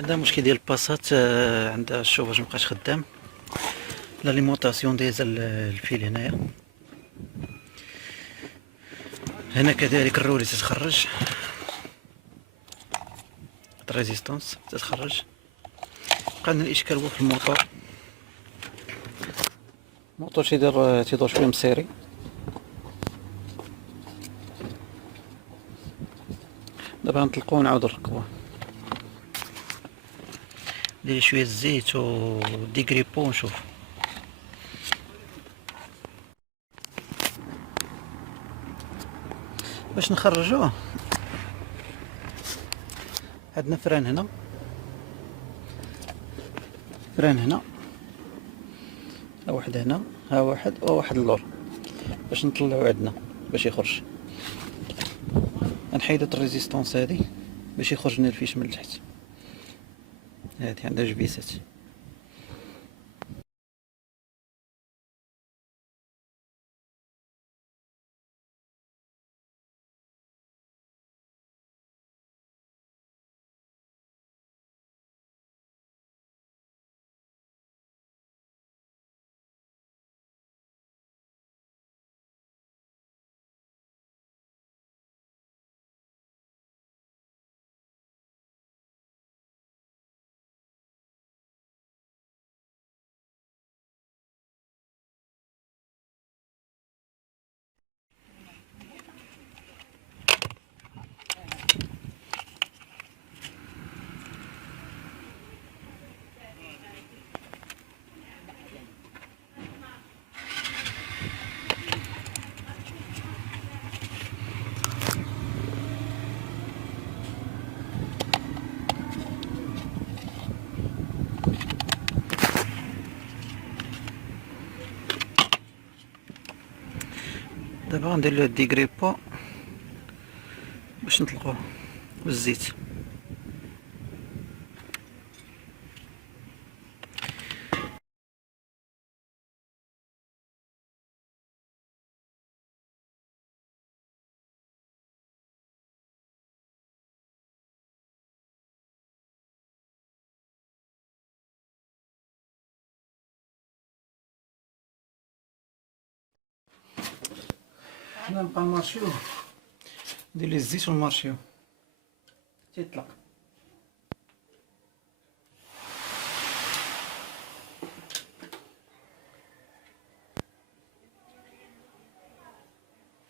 عندها مشكل ديال الباسات، عندها الشوفاج مبقاش خدام، لاليمونطاسيون ديزل الفيل هنايا. هنا كذلك الرولي تتخرج، ريزيستونس تتخرج. بقى لنا الاشكال هو في الموتور. الموتور تيدور شويه مسيري. دابا غنطلقوه ونعاودو نركبوه. ندير شويه الزيت وديكريبو ونشوف. باش نخرجوه عندنا فران هنا، فران هنا، ها واحد هنا، ها واحد وواحد اللور باش نطلعو عندنا باش يخرج. غنحيدو الريزيستونس هادي باش يخرج لنا الفيش من التحت. هادي عندها جبيسات. دابا غندير له ديكريبو باش نطلقوه بالزيت. حنا نبقى نمارشيوه، ندير ليه الزيت ونمارشيوه تيطلق.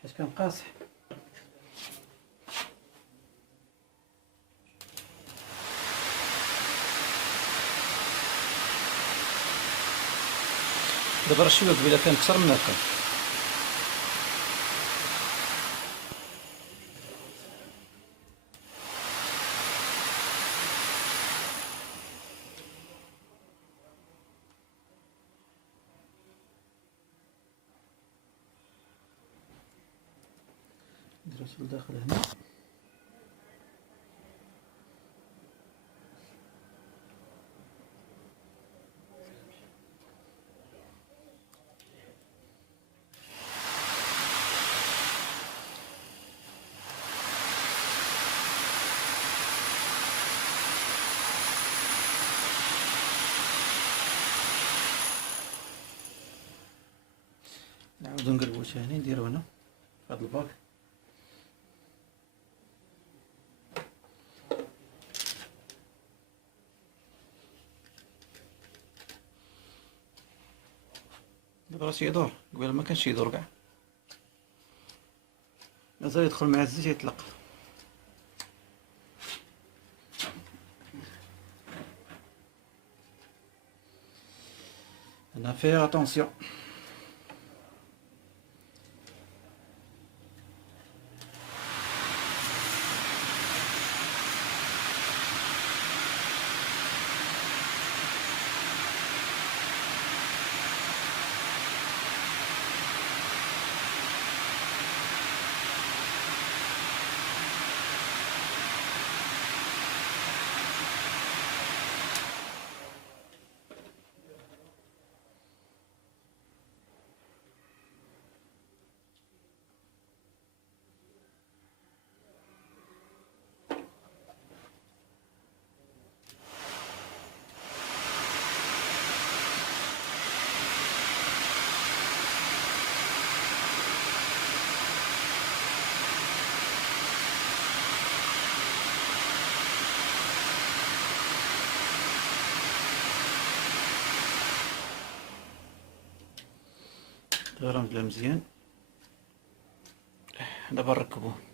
حيت كان قاصح. دابا رشيوه قبيله كان كثر من هكا. نديرو لداخل هنا. نعاودو نقلبو تاني، نديرو هنا في هاد الباك. دابا راه تيدور، قبيله ما كانش يدور كاع، مازال يدخل مع الزيت يطلق. هنا فيه اتونسيون. غرمت له مزيان. دابا نركبوه.